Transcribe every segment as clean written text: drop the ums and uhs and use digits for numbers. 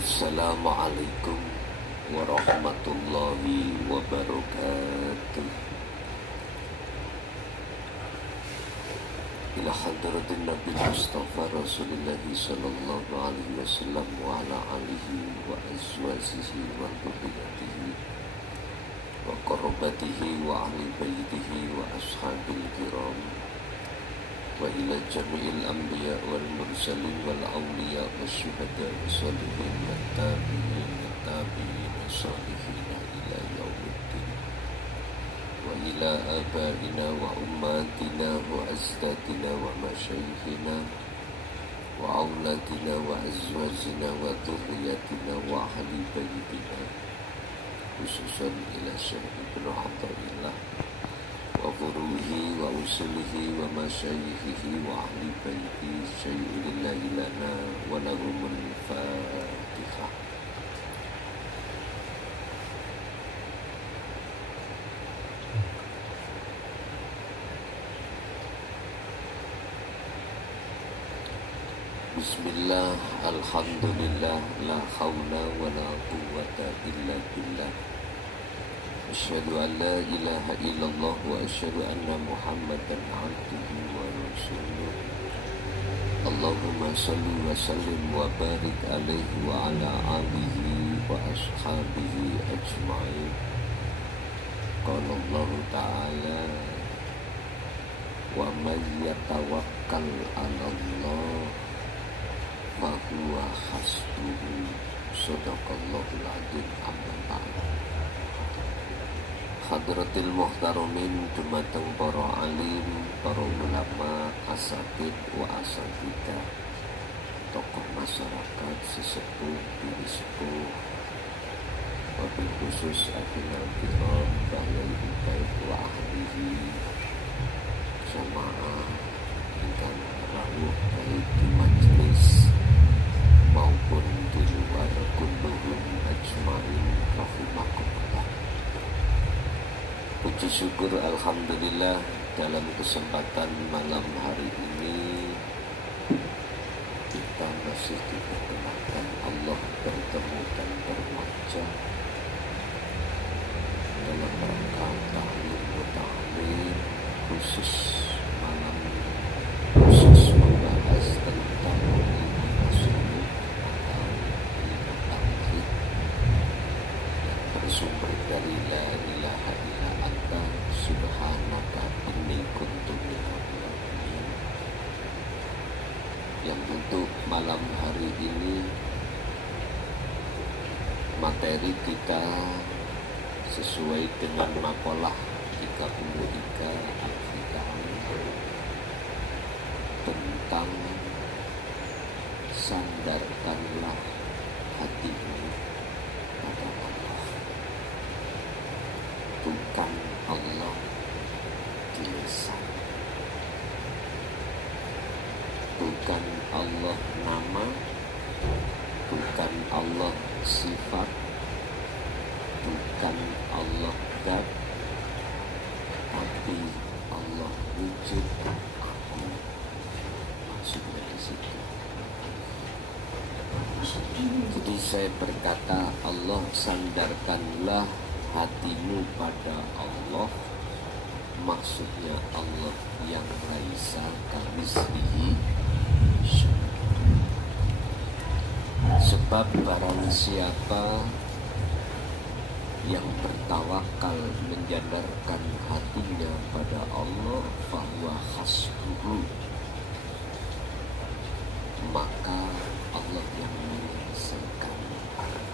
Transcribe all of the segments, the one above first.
Assalamualaikum warahmatullahi wabarakatuh. Ila hadratin Nabi Mustafa Rasulullah sallallahu alaihi wasallam wa ala alihi wa azwajihi wa dhurriyyatihi wa qurrabatihi wa ahli baitihi wa ashabil kiram wa ila jami'il anbiya wal mursalin wal awliya wa syuhada wa salihin wa tabi'in wa salihin ila yaumiddin wa ila abaina wa ummatina wa azdadina wa masyayikhina wa auladina wa azwajina wa dhurriyyatina wa ahli baitina khususan ila Syekh Ibnu Athaillah wa furuhi wa usulihi wa masyayikhihi wa ahli baiti syai'illahi lana wa lahumul fatihah. Bismillah, alhamdulillah, la hawla wa la quwwata illa billah. Asyhadu an la ilaha illallah wa asyhadu anna Muhammadan abduhu wa rasuluh. Allahumma salli wa sallim wa barik alaihi wa ala alihi wa ashabihi ajma'in. Qala Allah ta'ala wa man yatawakkal 'ala Allah fa huwa hasbuhu. Shadaqallahul 'azim. Amma ba'd. Hadratil muhtaramin, dumateng para alim, para ulama, asatid wa asatidah, tokoh masyarakat, sesepuh, bini sepuh, wabil khusus akhirnya kiram, bahyai baik wa ahlihi, jamaah, dan rawuh baik di majelis maupun di luar, kulluhum ajmain rahimakumullah. Puji syukur alhamdulillah, dalam kesempatan malam hari ini kita masih diperkenankan Allah bertemu dan berwajah dalam rangka ta'lim wa ta'lim khusus malam khusus membahas tentang tasawuf atau ilmu tauhid bersumber dari la ilaha illa anta subhanaka inni kuntu minadh dhalimin. Yang untuk malam hari ini materi kita sesuai dengan makalah 33 Al-Hikam tentang sandarkanlah hatimu pada Allah, bukan Allah di lisan, bukan Allah nama, bukan Allah sifat, bukan Allah zat, tapi Allah wujud aku. Maksudnya di situ. Jadi saya berkata, Allah sandarkanlah hatimu pada Allah, maksudnya Allah yang laisa kamitslihi syai'. Sebab barang siapa yang bertawakal menjandarkan hatinya pada Allah, fahuwa hasbuhu, maka Allah yang menyelesaikan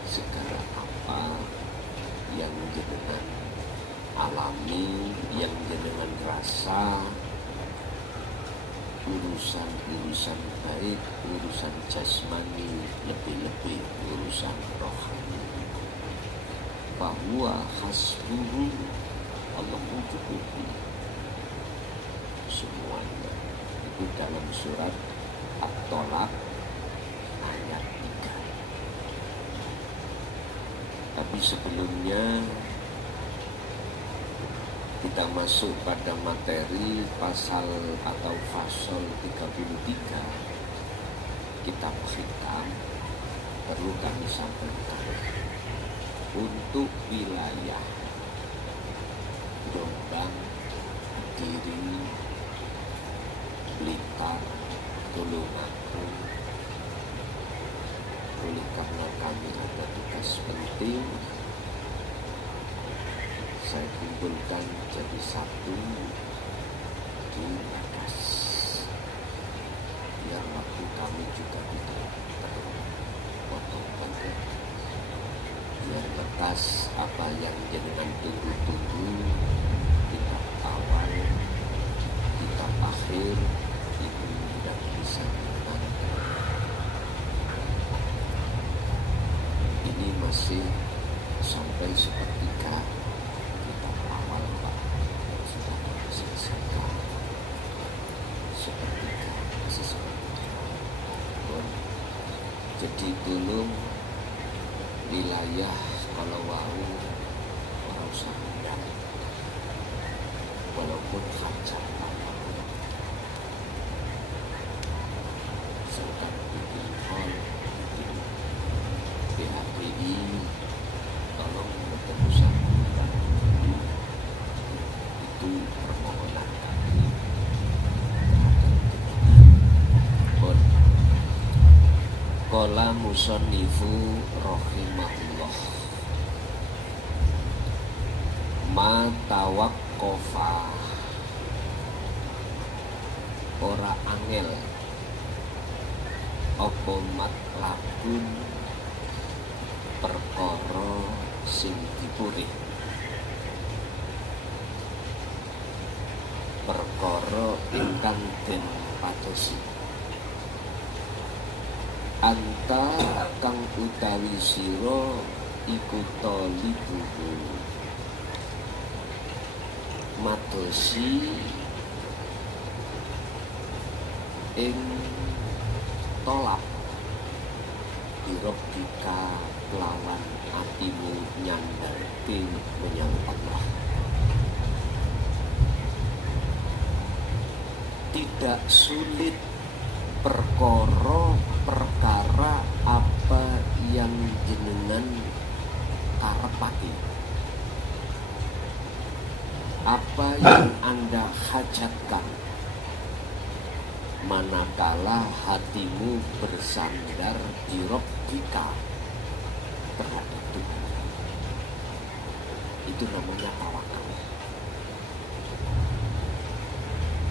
segala apa yang jenengan alami, yang jenengan rasa, urusan-urusan baik, urusan jasmani, lebih-lebih urusan rohani. Bahwa hasbuhu, Allah mencukupi semuanya. Itu dalam surat At-Tolak ayat 3. Tapi sebelumnya kita masuk pada materi pasal atau fasal 33 kitab Hikam. perlu kami sampaikan. Untuk wilayah Jombang, Kediri, Blitar, Tulungagung, oleh karena kami ada tugas penting, saya kumpulkan jadi satu di Nagas, biar waktu kami juga tidak terpotong-potong, biar lepas apa yang jenengan tunggu-tunggu, kita awal, kita akhir, itu tidak bisa dimenangkan. Ini masih sampai sepertiga kita awal, Pak, sudah kami selesaikan. Sepertiga, masih sepertiga. Jadi tolong wilayah kalau wau orang samudang, walaupun hajat sedang bikin hall, bikin PHBI, tolong bertemu samudang. Itu permohonan kami terhadap Qala musannifu rahimahullah, ma tawaqqafa, ora angel apa matlabun perkara sing dipurih, perkara ingkang den patosi, anta kang utawi sira iku talibuhu, madosi ing tolak dirobika lawan atimu nyandarke menyang Allah. Tidak sulit perkara apa yang jenengan karepake, apa yang Anda hajatkan, manakala hatimu bersandar di Rabbika, terhadap Tuhan. Itu namanya tawakal.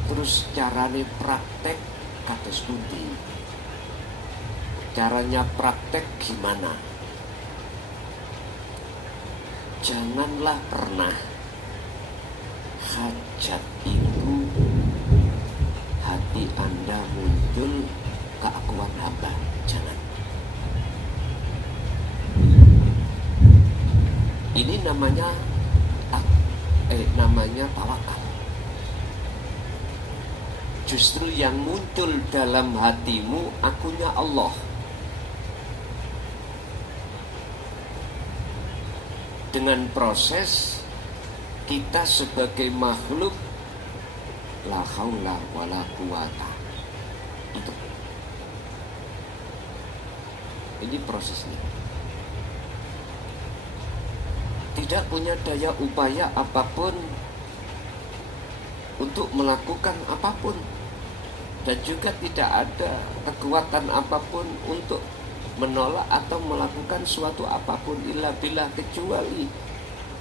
Terus carane praktek kados pundi? Caranya praktek gimana? Janganlah pernah hajat itu hati Anda muncul keakuan hamba. Jangan. Ini namanya tawakal. Justru yang muncul dalam hatimu akunya Allah. Dengan proses kita sebagai makhluk la haula wala quwata. Itu. Ini prosesnya. Tidak punya daya upaya apapun untuk melakukan apapun, dan juga tidak ada kekuatan apapun untuk menolak atau melakukan suatu apapun illa billah, kecuali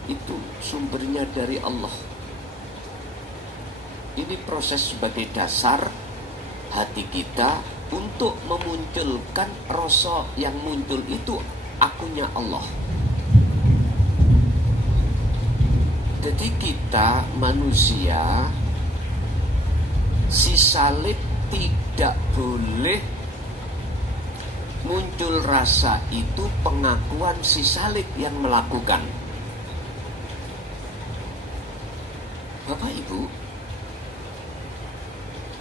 itu sumbernya dari Allah. Ini proses sebagai dasar hati kita untuk memunculkan rasa yang muncul itu akunya Allah. Jadi kita manusia, si salib tidak boleh muncul rasa itu pengakuan si salib yang melakukan. Bapak Ibu,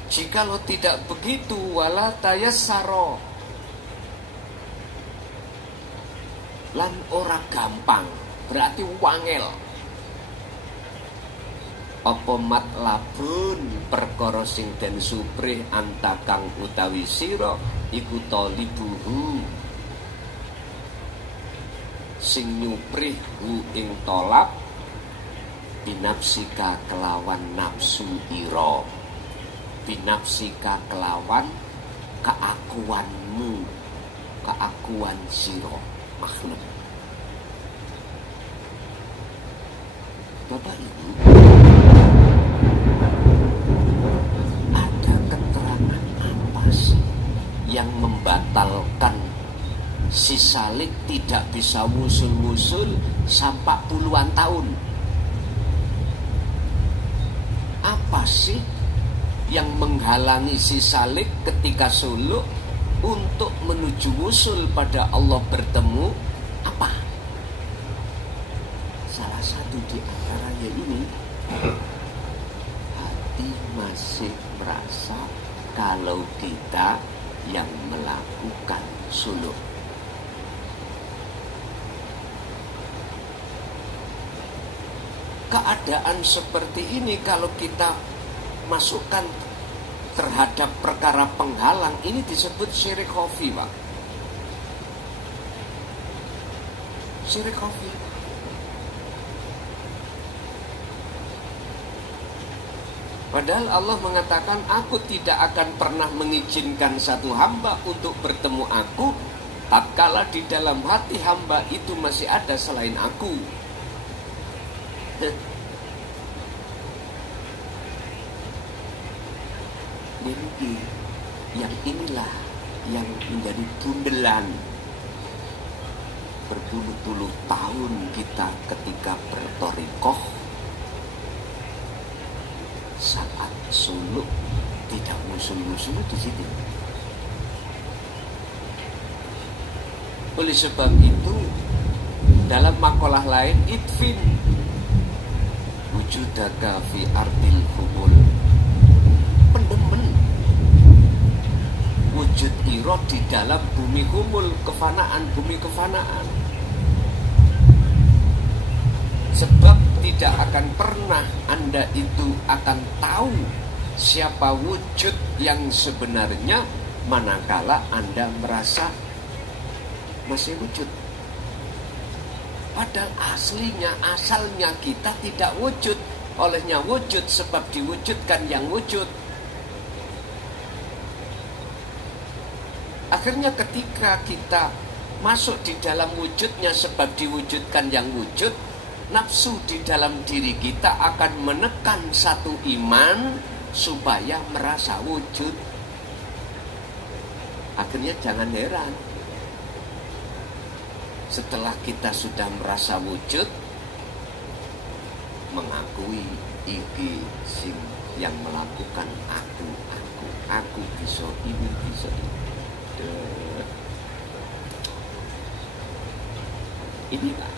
jikalau tidak begitu, wala tayassaro, lan ora gampang, berarti wangel. Apa matlabun perkara sing den suprih antakang utawi sira iku talibuhu, sing nyuprih hu ing tolak binafsika kelawan nafsu ira, binafsika kelawan keakuanmu, keakuan sira makhluk. Bapak Ibu, ada keterangan apa sih yang membatalkan si Salik tidak bisa wusul-wusul sampai puluhan tahun? Apa sih yang menghalangi si Salik ketika suluk untuk menuju wusul pada Allah bertemu? Apa? Salah satu di antaranya ini, hati masih merasa kalau kita yang melakukan suluk. Keadaan seperti ini kalau kita masukkan terhadap perkara penghalang, ini disebut syirik khafi, Pak. Syirik khafi. Padahal Allah mengatakan, aku tidak akan pernah mengizinkan satu hamba untuk bertemu aku tatkala di dalam hati hamba itu masih ada selain aku. Jadi yang inilah yang menjadi bundelan berpuluh-puluh tahun kita ketika bertorikoh. Saat suluk tidak musul-musul di situ. Oleh sebab itu, dalam makalah lain, idfin wujudaka fi ardil humul, pendemen wujud iro di dalam bumi humul, kefanaan, bumi kefanaan. Sebab tidak akan pernah Anda itu akan tahu siapa wujud yang sebenarnya manakala Anda merasa masih wujud. Padahal asalnya kita tidak wujud. Olehnya wujud sebab diwujudkan yang wujud. Akhirnya ketika kita masuk di dalam wujudnya sebab diwujudkan yang wujud, nafsu di dalam diri kita akan menekan satu iman supaya merasa wujud. Akhirnya jangan heran, setelah kita sudah merasa wujud, mengakui iki sing yang melakukan aku bisa ini, bisa ini. Ini Pak.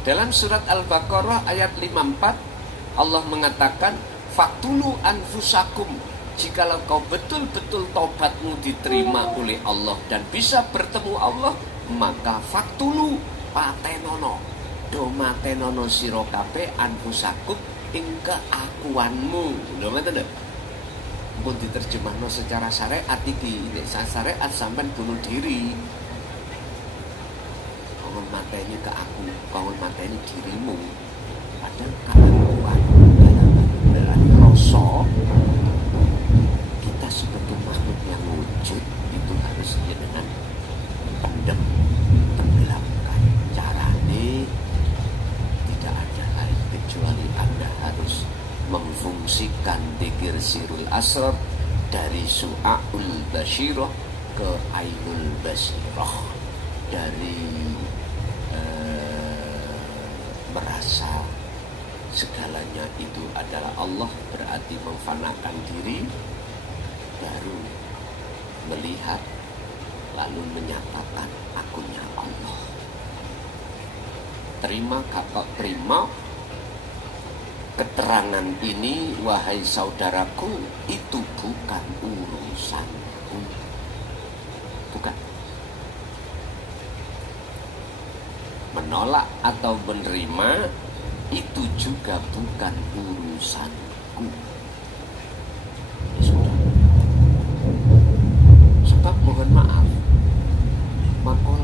Dalam surat Al-Baqarah ayat 54 Allah mengatakan, faktulu anfusakum, jikalau kau betul-betul taubatmu diterima oleh Allah dan bisa bertemu Allah, maka faktulu patenono domatenono sira kabeh anfusakum ing keakuanmu. Lho ngoten lho. Pun diterjemahno secara syariat iki, nek syariat sampean bunuh diri. Kau mateni ke aku, kau mateni dirimu. Padahal keakuan dalam rasa kita sebagai makhluk yang wujud itu harus dengan pendem, tenggelamkan. Carane tidak ada lain kecuali Anda harus memfungsikan dzikir sirul asrar dari su'aul basyirah ke ainul basirah, dari merasa segalanya itu adalah Allah, berarti memfanakan diri, baru melihat lalu menyatakan akunya Allah. Terima kakak, terima keterangan ini wahai saudaraku, itu bukan urusanku. Bukan. Menolak atau menerima itu juga bukan urusanku. Sebab mohon maaf, makalah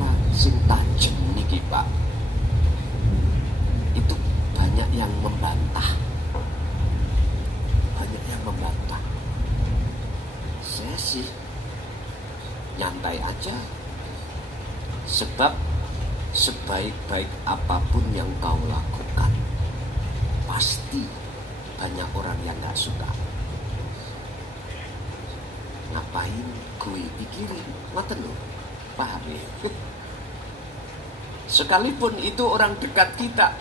nyantai aja. Sebab sebaik-baik apapun yang kau lakukan, pasti banyak orang yang gak suka. Ngapain gue pikirin? Ngoten lho, paham ya? Sekalipun itu orang dekat kita,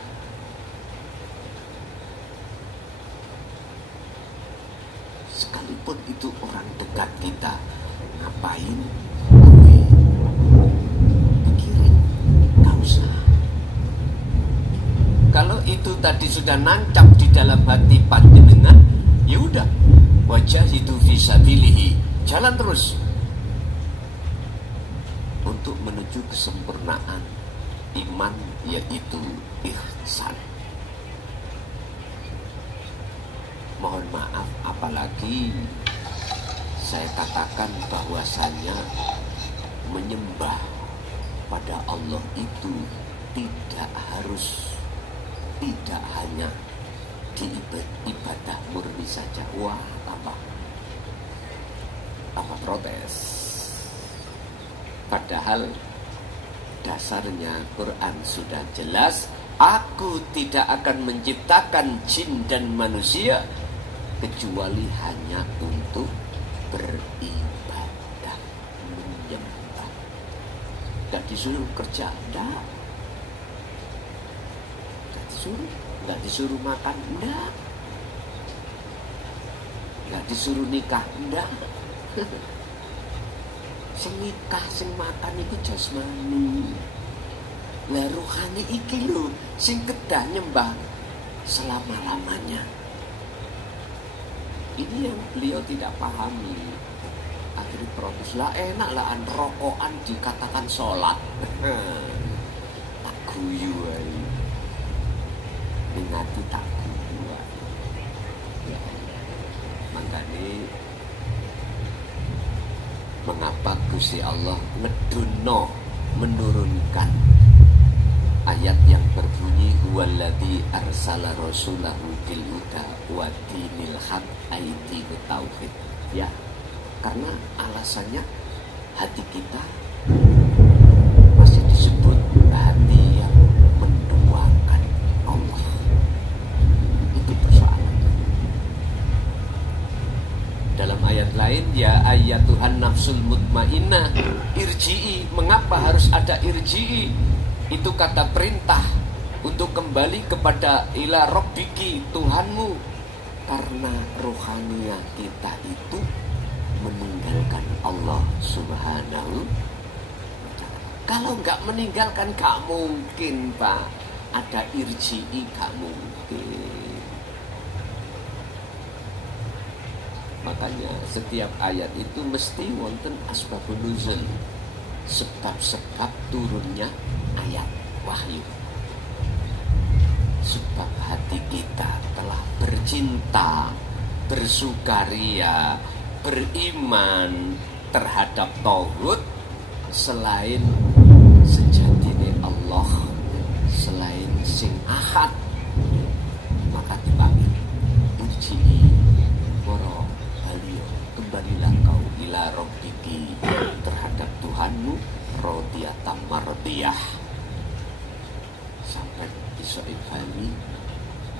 sekalipun itu orang dekat kita, ngapain gue pikirin? Gak usah. Kalau itu tadi sudah nancap di dalam hati panjenengan, ya udah, wajahidu fi sabilihi, jalan terus untuk menuju kesempurnaan iman, yaitu ihsan. Mohon maaf, apalagi saya katakan bahwasanya menyembah pada Allah itu tidak hanya di ibadah murni saja. Wah, tambah protes. Padahal dasarnya Quran sudah jelas, aku tidak akan menciptakan jin dan manusia kecuali hanya untuk beribadah, menyembah. Gak disuruh kerja, gak disuruh makan, gak disuruh nikah, sing nikah sing makan iki jasmani. Lah ruhani iki lho sing kedah nyembah selama-lamanya. Ini yang beliau tidak pahami. Akhirnya protes, lah enak lah rokokan dikatakan sholat. Tak guyu ae. Ngati tak guyu ae. Ya, makanya mengapa Gusti Allah ngedunno menurunkan ayat yang berbunyi huwallazi arsala rasulahu bil huda wa dinil haq aidi tauhid. Ya, karena alasannya hati kita masih disebut hati yang menduakan Allah. Itu persoalannya. Dalam ayat lain, ya ayyatuhan nafsul mutmainnah irji'i. Mengapa harus ada irji'i? Itu kata perintah untuk kembali kepada ila rabbiki, Tuhanmu. Karena rohaniah kita itu meninggalkan Allah Subhanahu wa ta'ala. Kalau nggak meninggalkan, gak mungkin Pak ada irji'i, gak mungkin. Makanya setiap ayat itu mesti wonten asbabun nuzul, sebab-sebab turunnya ayat wahyu. Sebab hati kita telah bercinta, bersukaria, beriman terhadap tauhid selain sejatine Allah, selain sing ahad, maka dipanggil irji'i moro baliyo, kembalilah kau ila rabbiki, terhadap Tuhanmu, radiyatan mardiyah, sampai bisa ibani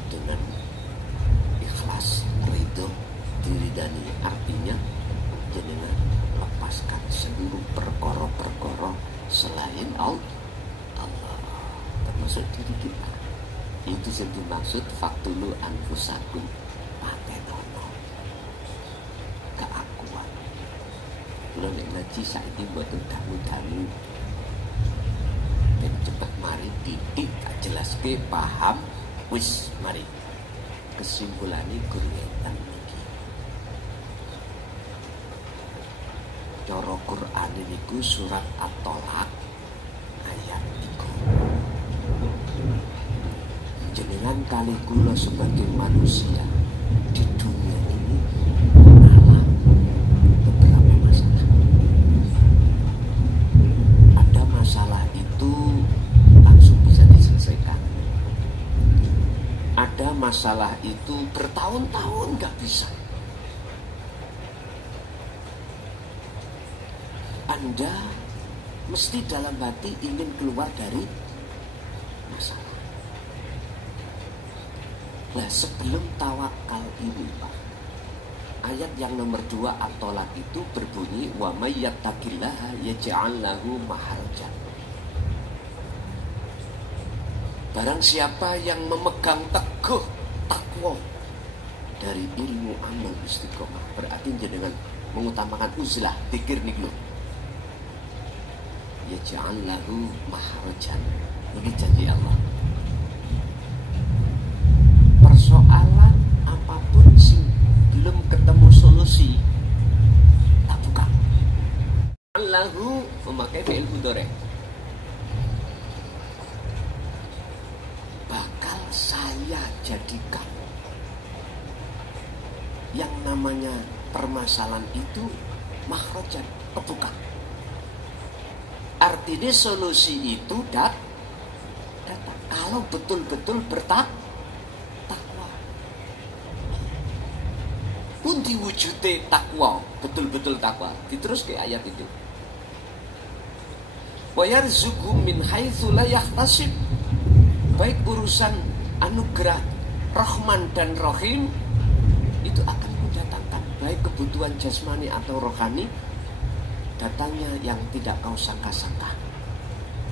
dengan ikhlas, ridho, diridani. Artinya jenengan lepaskan seluruh perkara-perkara selain Allah, termasuk diri kita. Itu yang dimaksud faktulu anfusakum patenono, keakuan. Kalau nek ngaji saiki mboten dalu-dalu dan cepat mari didik tak jelaske paham wis mari kesimpulannya gurietan iki. Cara Quran niku surat At-Tolak ayat 3. Jenengan kali kula sebagai manusia di dunia ini mengalami beberapa masalah. Ada masalah itu langsung bisa diselesaikan. Ada masalah itu bertahun-tahun gak bisa. Anda mesti dalam hati ingin keluar dari masalah. Nah, sebelum tawakal ini, Pak, ayat yang nomor 2 At-Tolak itu berbunyi wa may yattaqillaha yaj'al lahu makhrajan. Barang siapa yang memegang teguh takwa dari ilmu amal istiqomah, berarti jenengan mengutamakan uzlah, zikir niku. Yaj'al lahu makhrajan. Ini janji Allah. Persoalan apapun sih belum ketemu solusi, tak buka. Lahu memakai fi'il mudhari. Bakal saya jadikan yang namanya permasalahan itu makhrajan, kebuka. Artinya solusi itu datang kalau betul-betul bertakwa. Pun diwujudnya takwa, betul-betul takwa. Diterus ke ayat itu. Wa yarzuqhu min haitsu la yahtasib. Baik urusan anugerah Rahman dan Rahim itu akan mendatangkan baik kebutuhan jasmani atau rohani, datangnya yang tidak kau sangka-sangka.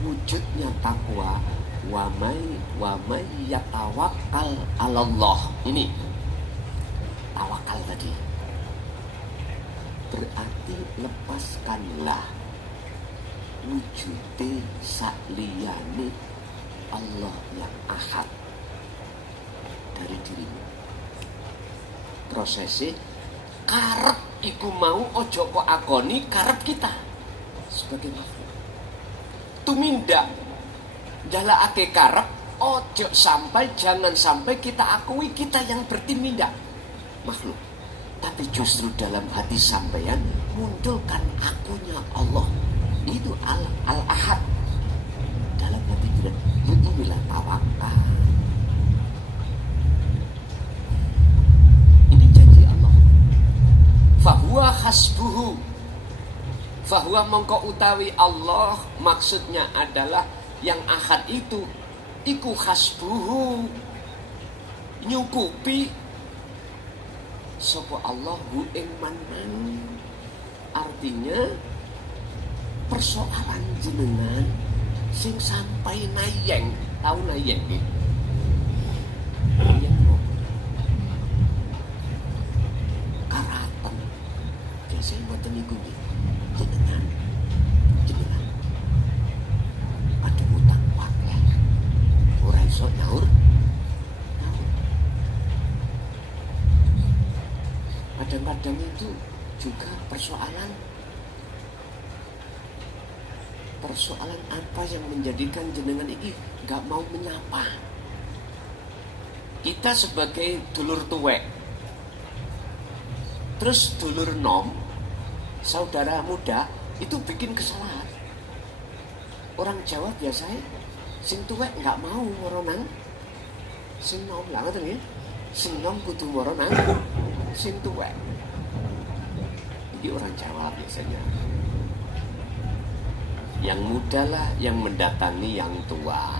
Wujudnya takwa, wa may yatawakkal 'alallah. Ini tawakal tadi. Berarti lepaskanlah wujude sakliyane Allah yang ahad dari dirimu. Prosesnya karep iku mau ojo kok akoni karep kita sebagai makhluk. Tumindak jalakake karep ojo sampai, jangan sampai kita akui kita yang bertindak makhluk. Tapi justru dalam hati sampeyan munculkan akunya Allah. Itu al-ahad dalam hati kita. Inilah tawakal. Ini janji Allah. Fahuwa hasbuhu. Fahuwa mongko utawi Allah, maksudnya adalah yang ahad itu iku hasbuhu, nyukupi sapa Allah hu ing man. Artinya persoalan jenengan sing sampai nayeng, tahu nayeng nggih? Nayeng kok. Karaten. Biasane mboten niku nggih. Jenengan padha utang wae. Ora iso nyaur. Kadang-kadang itu juga persoalan apa yang menjadikan jenengan ini gak mau menyapa. Kita sebagai dulur tuwek, terus dulur nom, saudara muda itu bikin kesalahan. Orang Jawa biasanya sing tuwek gak mau moronan sing nom lah, ngoten nggih. Sing nom kudu moronan sing tuwek. Ini orang Jawa biasanya. Yang muda lah yang mendatangi yang tua,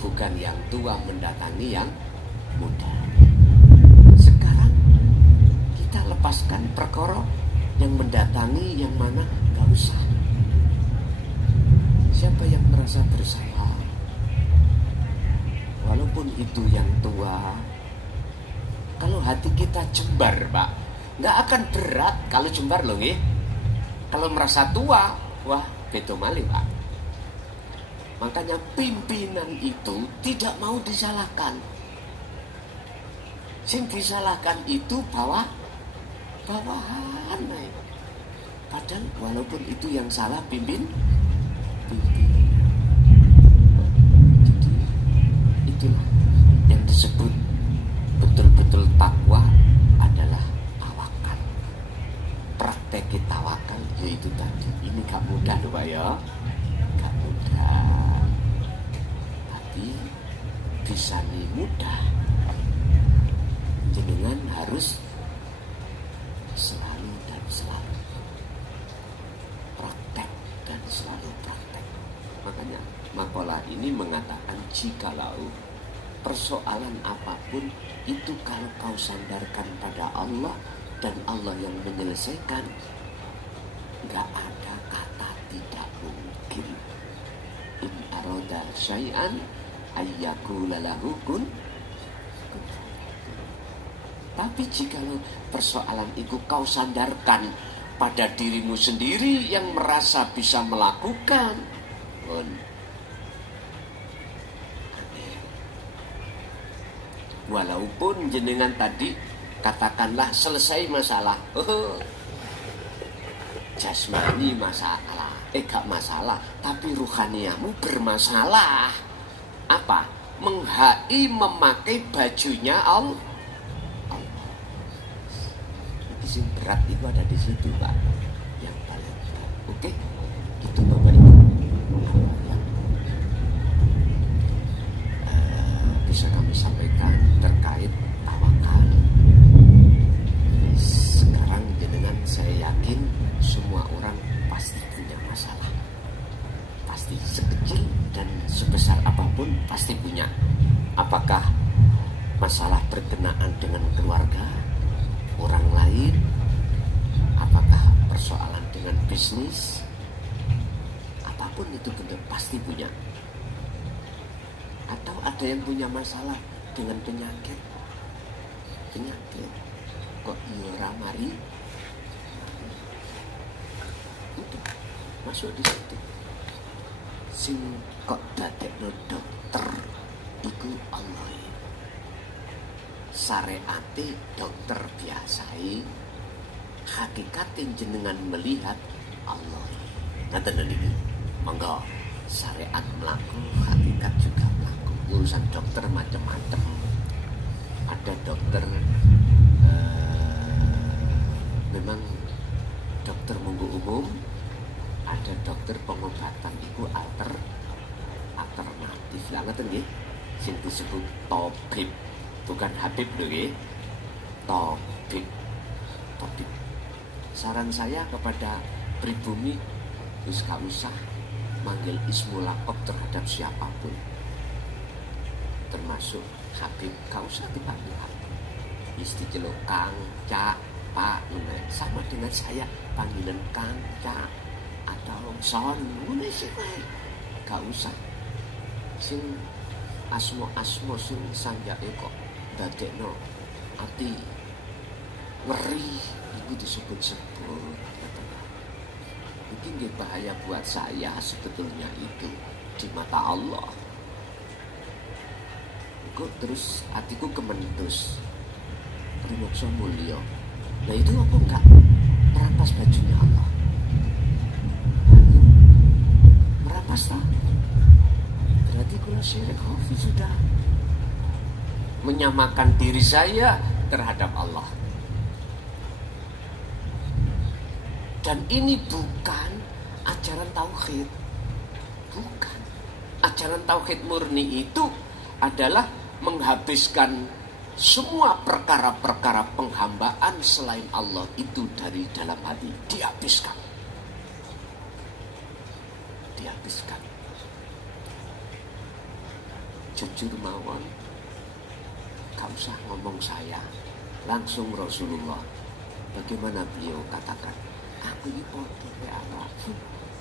bukan yang tua mendatangi yang muda. Sekarang kita lepaskan perkara yang mendatangi yang mana gak usah. Siapa yang merasa bersalah, walaupun itu yang tua, kalau hati kita jembar, Pak, gak akan berat kalau jembar loh nggih. Kalau merasa tua, wah beda malih, Pak. Makanya pimpinan itu tidak mau disalahkan. Sing disalahkan itu bawahan. Padahal walaupun itu yang salah pimpin. Jadi itulah yang disebut betul-betul takwa adalah tawakal. Praktek tawakal yaitu tadi. Ini gak mudah loh, Pak ya. Gak mudah. Tapi bisa nih mudah. Jenengan harus selalu dan selalu selalu praktek. Makanya makalah ini mengatakan jikalau persoalan apapun itu kalau kau sandarkan pada Allah dan Allah yang menyelesaikan, nggak ada kata tidak mungkin. In arada syai'an ayyakula lahu kun. Tapi jikalau persoalan itu kau sandarkan pada dirimu sendiri yang merasa bisa melakukan, walaupun jenengan tadi katakanlah selesai masalah, jasmani masalah, gak masalah, tapi ruhaniamu bermasalah. Apa? Memakai bajunya Allah. Yang berat itu ada di situ, Pak. Yang paling berat. Oke, itu Bapak Ibu yang bisa kami sampaikan terkait tawakal. Sekarang jenengan saya yakin semua orang pasti punya masalah. Pasti sekecil dan sebesar apapun pasti punya. Apakah masalah berkenaan dengan keluarga, orang lain, apakah persoalan dengan bisnis, apapun itu benar pasti punya. Atau ada yang punya masalah dengan penyakit kok iora mari itu masuk di situ. Sing kok dadekno dokter iku Allah. Syariate dokter biasai, hakikate jenengan melihat Allah. Ngaten niki. Monggo syariat mlaku, hakikat juga mlaku. Urusan dokter macam-macam. Ada dokter memang dokter munggu umum, ada dokter pengobatan itu alternatif. Lah ngaten nggih. Sing disebut tabib. Bukan Habib loh ya, Tabib. Saran saya kepada pribumi, gak usah manggil ismul laqab terhadap siapapun, termasuk Habib. Gak usah dipanggil Habib. Istilah Kang, Cak, Pak, sama dengan saya panggilan Kang, Cak, atau Son, gak usah. Sing asmo sing sanjake kok dadekno ati ngeri itu disebut-sebut. Mungkin nggih bahaya buat saya sebetulnya itu di mata Allah. Kok terus hatiku kemendus. Primokso mulya. Nah itu apa enggak merampas bajunya Allah? Merampas tak? Berarti kalau Syekh Hafiz sudah menyamakan diri saya terhadap Allah. Dan ini bukan ajaran tauhid. Bukan. Ajaran tauhid murni itu adalah menghabiskan semua perkara-perkara penghambaan selain Allah itu dari dalam hati. Dihabiskan. Jujur mawon, gak usah ngomong saya, langsung Rasulullah. Bagaimana beliau katakan, aku ini podo Allah,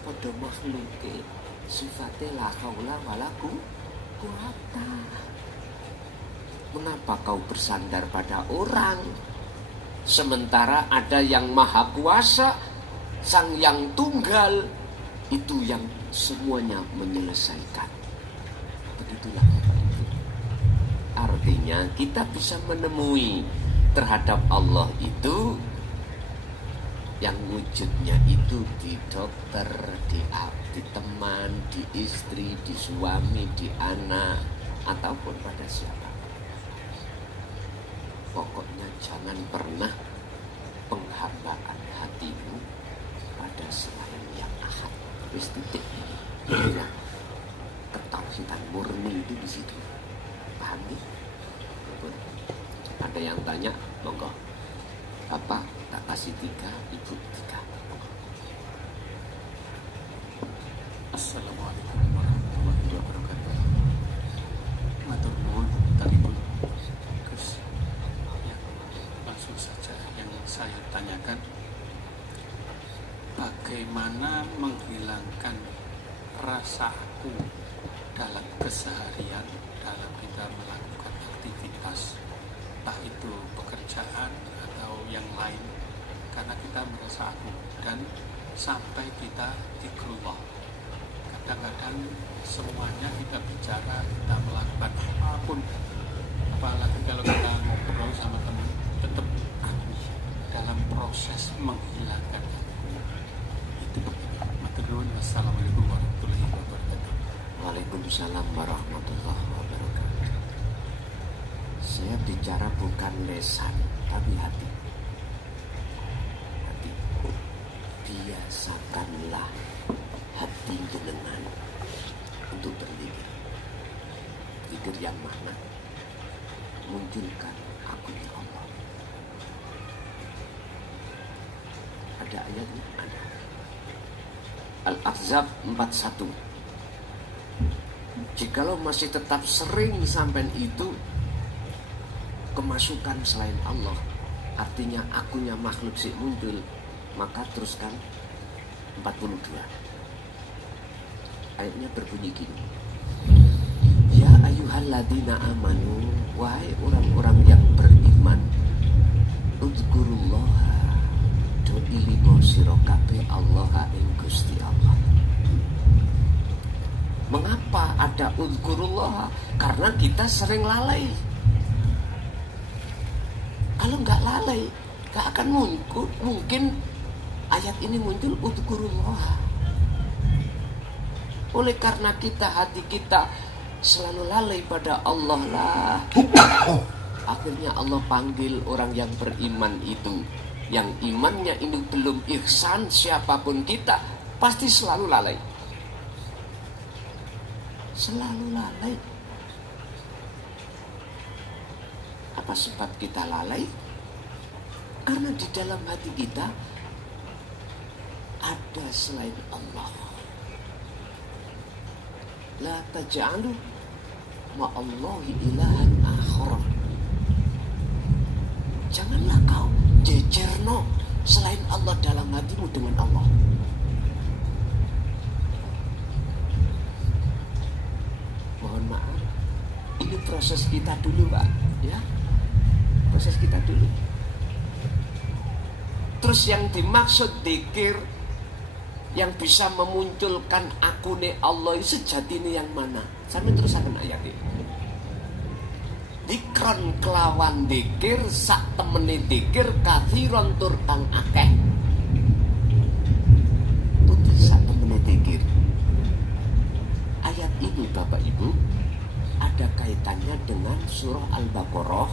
podo makhluke, sifatnya la haula wala quwata. Mengapa kau bersandar pada orang, sementara ada yang maha kuasa, sang yang tunggal, itu yang semuanya menyelesaikan. Begitulah Bapak Ibu. Artinya kita bisa menemui terhadap Allah itu yang wujudnya itu di dokter, di teman, di istri, di suami, di anak, ataupun pada siapa. Pokoknya jangan pernah penghambaan hatimu pada selain yang ahad. Wis titik ini. Ketauhidan murni itu di situ. Paham nih? Ada yang tanya, monggo. Apa? Tak kasih 3, ibu 3. bagaimana menghilangkan rasa aku dalam keseharian, dalam kita melakukan aktivitas, entah itu pekerjaan atau yang lain, karena kita merasa aku, dan sampai kita zikrullah. Kadang-kadang semuanya kita bicara, kita melakukan apapun, apalagi kalau kita ngobrol sama teman, tetap aku dalam proses menghilangkan aku. Itu begini. Maturnuwun. Wassalamualaikum warahmatullahi wabarakatuh. Waalaikumsalam warahmatullahi wabarakatuh. Saya bicara bukan lesan, tapi hati. Hati. Biasakanlah hati jenengan untuk berzikir. Zikir yang mana? Munculkan akunya Allah. Ada ayatnya? Ada. Al-Ahzab 41. Jikalau masih tetap sering sampai itu kemasukan selain Allah, artinya akunya makhluk sih muncul, maka teruskan 42. Ayatnya berbunyi gini. Ya ayyuhalladzina amanu, wahai orang-orang yang beriman, udzukurullaha do'ilimo sirokabe Allah ing Gusti Allah. Mengapa ada udzukurullah? Karena kita sering lalai. Kalau nggak lalai, nggak akan mungkin ayat ini muncul udzukurullah. Oleh karena hati kita selalu lalai pada Allah lah, akhirnya Allah panggil orang yang beriman itu, yang imannya ini belum ihsan, siapapun kita pasti selalu lalai. Selalu lalai. Apa sebab kita lalai? Karena di dalam hati kita ada selain Allah. La taj'alu ma'allahi ilahan akhar. Janganlah kau jejerno selain Allah dalam hatimu dengan Allah. Mohon maaf, ini proses kita dulu, Pak, ya. Proses kita dulu. Terus yang dimaksud dzikir yang bisa memunculkan akune Allah itu sejatine yang mana? Sampai terus akan ayat ini. Dikron kelawan dzikir sak temene dzikir kathiron tur kang akeh. Putih sak temene dzikir. Ayat ini Bapak Ibu ada kaitannya dengan surah Al-Baqarah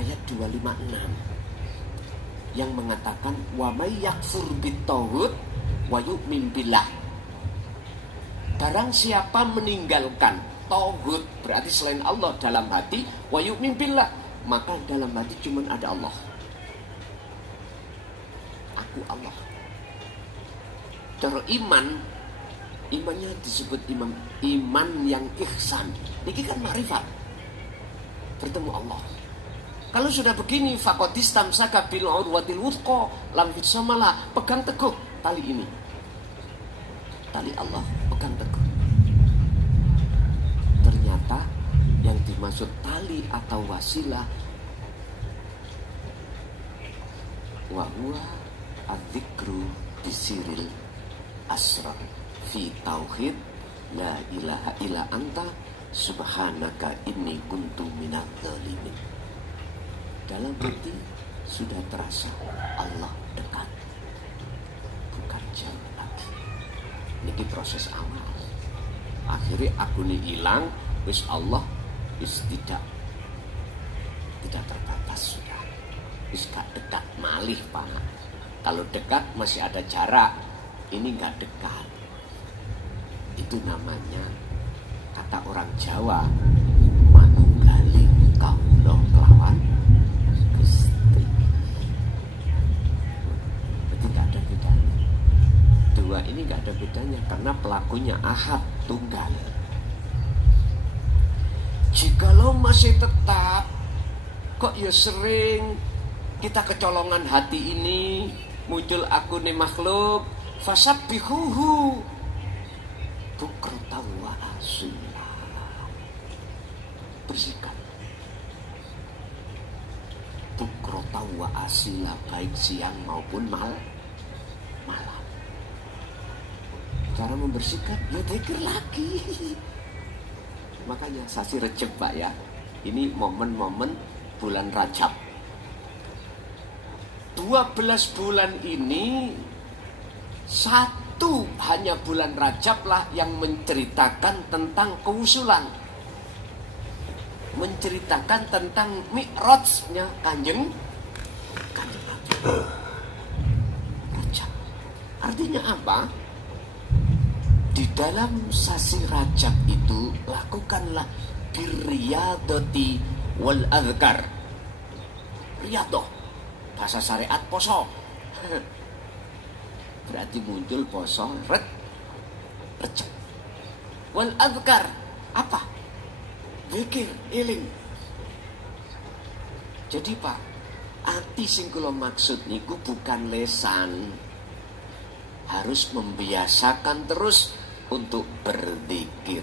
ayat 256 yang mengatakan wa may yakfur bit-tauhid wa yu'min billah. Barang siapa meninggalkan tauhid, berarti selain Allah dalam hati, wa yu'min billah, maka dalam hati cuma ada Allah. Aku Allah. Cara imannya disebut iman yang ihsan. Ini kan ma'rifat, bertemu Allah. Kalau sudah begini, faqadistam saka bil urwatil wuthqa lam fitsamalah, pegang teguh tali ini. Tali Allah, pegang teguh. Ternyata yang dimaksud tali atau wasilah wa huwa adzikru bisiril asrar fi tauhid la ilaha illa anta subhanaka inni kuntu minadz zalimin. Dalam hati sudah terasa Allah dekat, bukan jauh lagi. Ini proses awal. Akhirnya aku ini hilang, wis Allah wis tidak terbatas sudah. Wis gak dekat malih Pak. Kalau dekat masih ada jarak, ini gak dekat. Itu namanya kata orang Jawa, manunggaling kawula kelawan Gusti. Berarti gak ada bedanya. Dua ini gak ada bedanya karena pelakunya ahad, tunggal. Jikalau masih tetap kok ya sering kita kecolongan hati ini, muncul akune makhluk, fasabbihuhu bukratan wa asila. Bersihkan bukratan wa asila, baik siang maupun malam. Cara membersihkan, ya dzikir lagi. Makanya sasi Rejab Pak ya, ini momen-momen bulan Rajab. 12 bulan ini, satu hanya bulan Rajab lah yang menceritakan tentang kewusulan, menceritakan tentang mi'rajnya kanjeng Nabi. Rajab artinya apa? Di dalam sasi Rajab itu lakukanlah birriyadati wal adhkar. Riyadah bahasa syariat poso. Berarti muncul poso Rejab. Wal adhkar apa? Zikir, eling. Jadi Pak, ati sing kula maksud niku bukan lesan. Harus membiasakan terus untuk berzikir.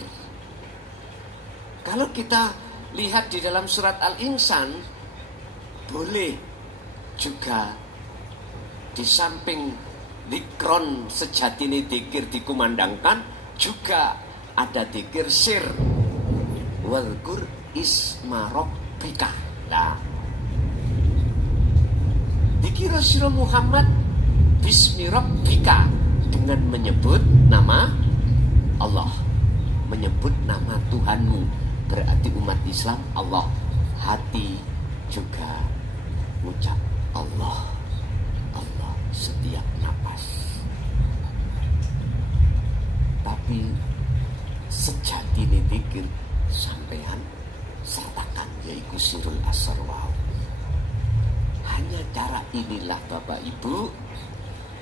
Kalau kita lihat di dalam surat Al-Insan, boleh juga di samping zikron sejatine zikir dikumandangkan, juga ada zikir sir. Wadhkur isma rabbika. Nah, zikir Rasulullah Muhammad bismi rabbika, dengan menyebut nama Allah, menyebut nama Tuhanmu. Berarti umat Islam Allah, hati juga ucap Allah, Allah setiap napas. Tapi sejati ini zikir sampean sertakan, yaitu sirul asarwau. Hanya cara inilah Bapak Ibu,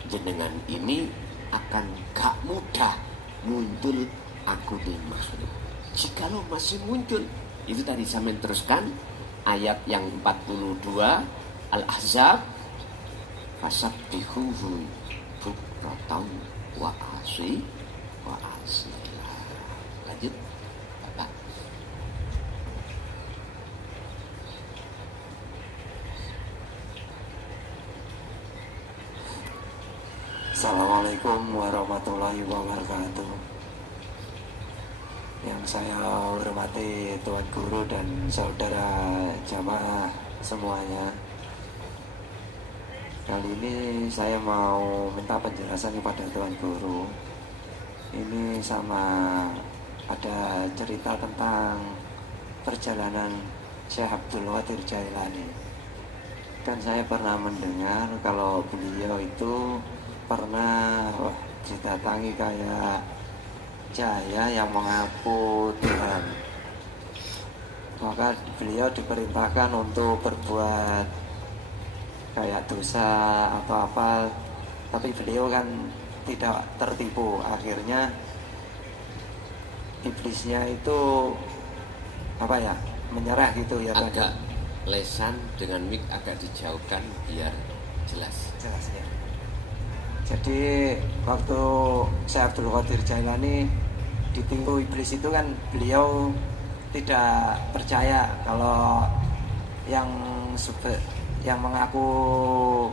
jenengan ini akan gak mudah muncul akune makhluk. Jikalau masih muncul, itu tadi saya teruskan ayat yang 42 Al-Ahzab, fasabbihuhu bukratan wa asila. Lanjut Bapak. Assalamualaikum warahmatullahi wabarakatuh. Yang saya hormati Tuan Guru dan saudara jamaah semuanya, kali ini saya mau minta penjelasan kepada Tuan Guru. Ini sama ada cerita tentang perjalanan Syekh Abdul Qadir Jailani. Kan saya pernah mendengar kalau beliau itu pernah didatangi kayak Jaya yang mengaku Tuhan. Maka beliau diperintahkan untuk berbuat kayak dosa atau apa, tapi beliau kan tidak tertipu. Akhirnya iblisnya itu apa ya, menyerah gitu ya. Agak lesan, dengan mic agak dijauhkan biar jelas ya. Jadi waktu Syekh Abdul Qadir Jailani ditipu iblis itu kan beliau tidak percaya kalau yang mengaku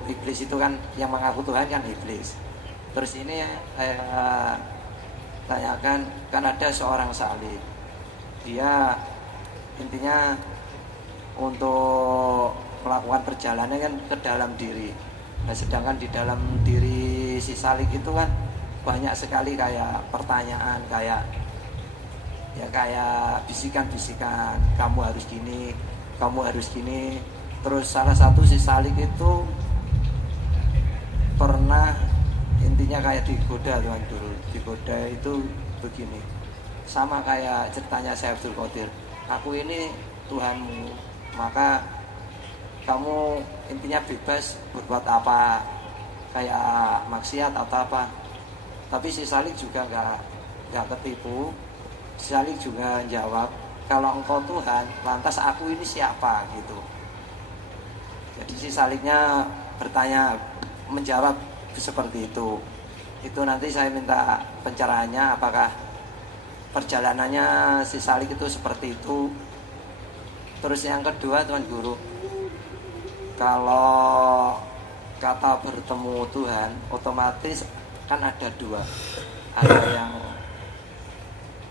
iblis itu kan, yang mengaku Tuhan kan iblis. Terus ini saya tanyakan, kan ada seorang salib, dia intinya untuk melakukan perjalanan kan ke dalam diri. Nah, sedangkan di dalam diri si Salik itu kan banyak sekali kayak pertanyaan, kayak bisikan-bisikan, kamu harus gini, kamu harus gini. Terus salah satu si Salik itu pernah intinya kayak digoda Tuan Guru. Digoda itu begini, sama kayak ceritanya Syekh Abdul Qadir, aku ini Tuhanmu, maka kamu intinya bebas berbuat apa, kayak maksiat atau apa. Tapi si Salik juga gak ketipu. Si Salik juga jawab, kalau engkau Tuhan, lantas aku ini siapa gitu. Jadi si Saliknya bertanya, menjawab seperti itu nanti saya minta pencerahannya, apakah perjalanannya si Salik itu seperti itu. Terus yang kedua Tuan Guru, kalau kata bertemu Tuhan otomatis kan ada dua, ada yang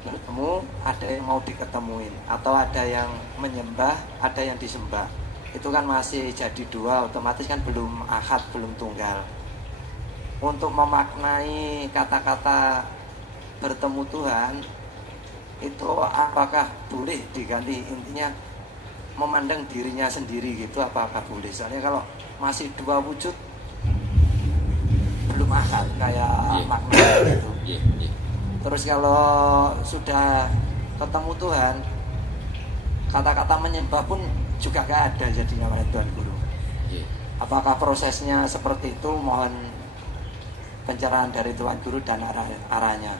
bertemu, ada yang mau diketemuin, atau ada yang menyembah, ada yang disembah. Itu kan masih jadi dua, otomatis kan belum ahad, belum tunggal. Untuk memaknai kata-kata bertemu Tuhan itu apakah boleh diganti, intinya memandang dirinya sendiri gitu, apakah boleh? Soalnya kalau masih dua wujud belum ahad kayak makna gitu. Terus kalau sudah ketemu Tuhan, kata-kata menyembah pun juga gak ada jadi namanya Tuhan Guru. Apakah prosesnya seperti itu? Mohon pencerahan dari Tuhan Guru dan arahnya.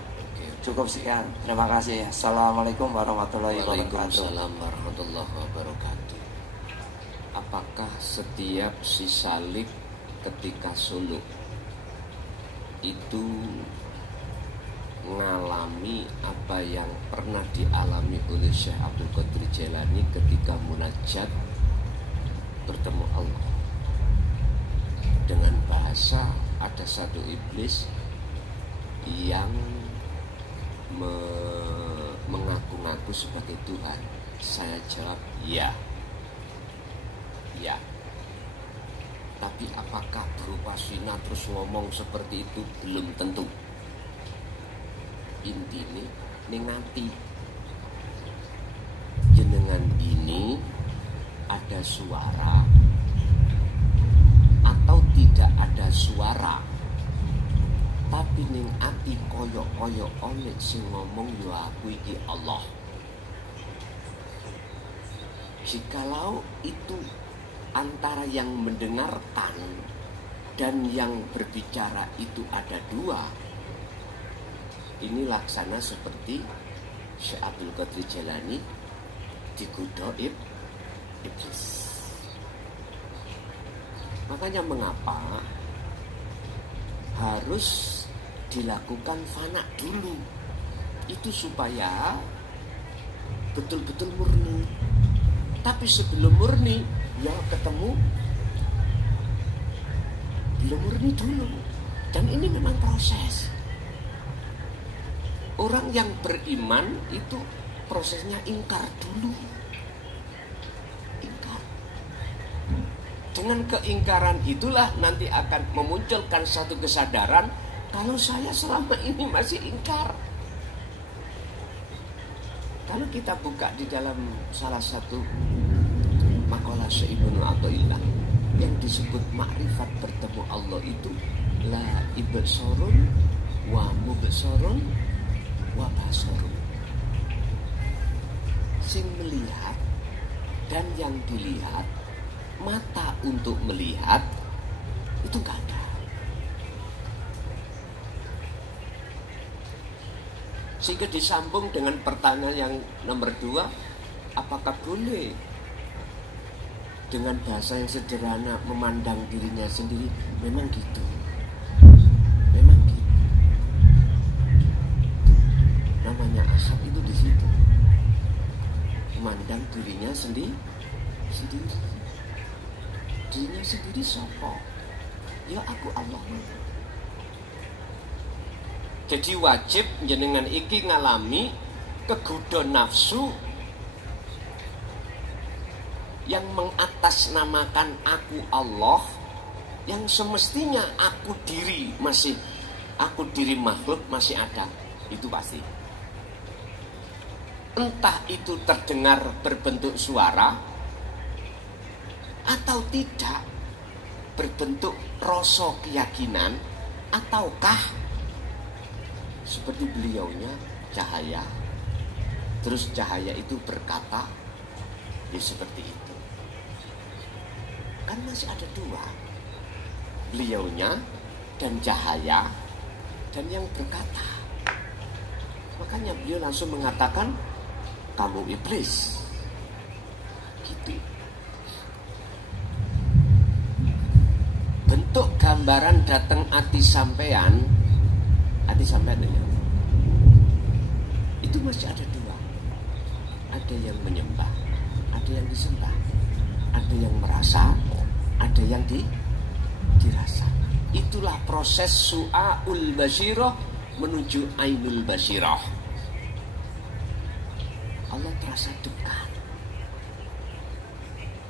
Cukup sekian. Terima kasih. Assalamualaikum warahmatullahi wabarakatuh. Waalaikumsalam warahmatullahi wabarakatuh. Apakah setiap si Salik ketika suluk itu mengalami apa yang pernah dialami oleh Syekh Abdul Qadir Jailani ketika munajat bertemu Allah? Dengan bahasa, ada satu iblis yang mengaku-ngaku sebagai Tuhan. Saya jawab ya. Tapi apakah berupa zina terus ngomong seperti itu? Belum tentu. Intinya nengati jenengan ini ada suara atau tidak ada suara, tapi ning ati koyo-koyo oleh sing ngomong yo aku iki Allah. Jikalau itu antara yang mendengarkan dan yang berbicara itu ada dua, ini laksana seperti Syekh Abdul Qadir Jailani digoda iblis. Makanya mengapa harus dilakukan fana dulu? Itu supaya betul-betul murni. Tapi sebelum murni, ya ketemu belum murni dulu. Dan ini memang proses. Orang yang beriman itu prosesnya ingkar dulu. Ingkar. Dengan keingkaran itulah nanti akan memunculkan satu kesadaran, kalau saya selama ini masih ingkar. Kalau kita buka di dalam salah satu makalah Syekh Ibnu Athaillah yang disebut makrifat bertemu Allah itu la ibsorun wa mubsorun wa basarun. Sing melihat dan yang dilihat, mata untuk melihat itu enggak ada. Sehingga disambung dengan pertanyaan yang nomor 2, apakah boleh dengan bahasa yang sederhana memandang dirinya sendiri? Memang gitu. Memang gitu. Namanya asap itu di situ. Memandang dirinya sendiri. Dirinya sendiri sopo? Ya aku Allah. Jadi wajib jenengan iki ngalami kegodha nafsu yang mengatasnamakan aku Allah, yang semestinya aku diri makhluk masih ada. Itu pasti. Entah itu terdengar berbentuk suara atau tidak berbentuk rasa keyakinan, ataukah seperti beliaunya cahaya, terus cahaya itu berkata, ya seperti itu. Kan masih ada dua, beliaunya dan cahaya dan yang berkata. Makanya beliau langsung mengatakan, kamu iblis. Gitu. untuk gambaran datang ati sampean itu masih ada dua. Ada yang menyembah, ada yang disembah, ada yang merasa, ada yang dirasa. Itulah proses su'aul basyirah menuju ainul basyirah. Allah terasa dekat.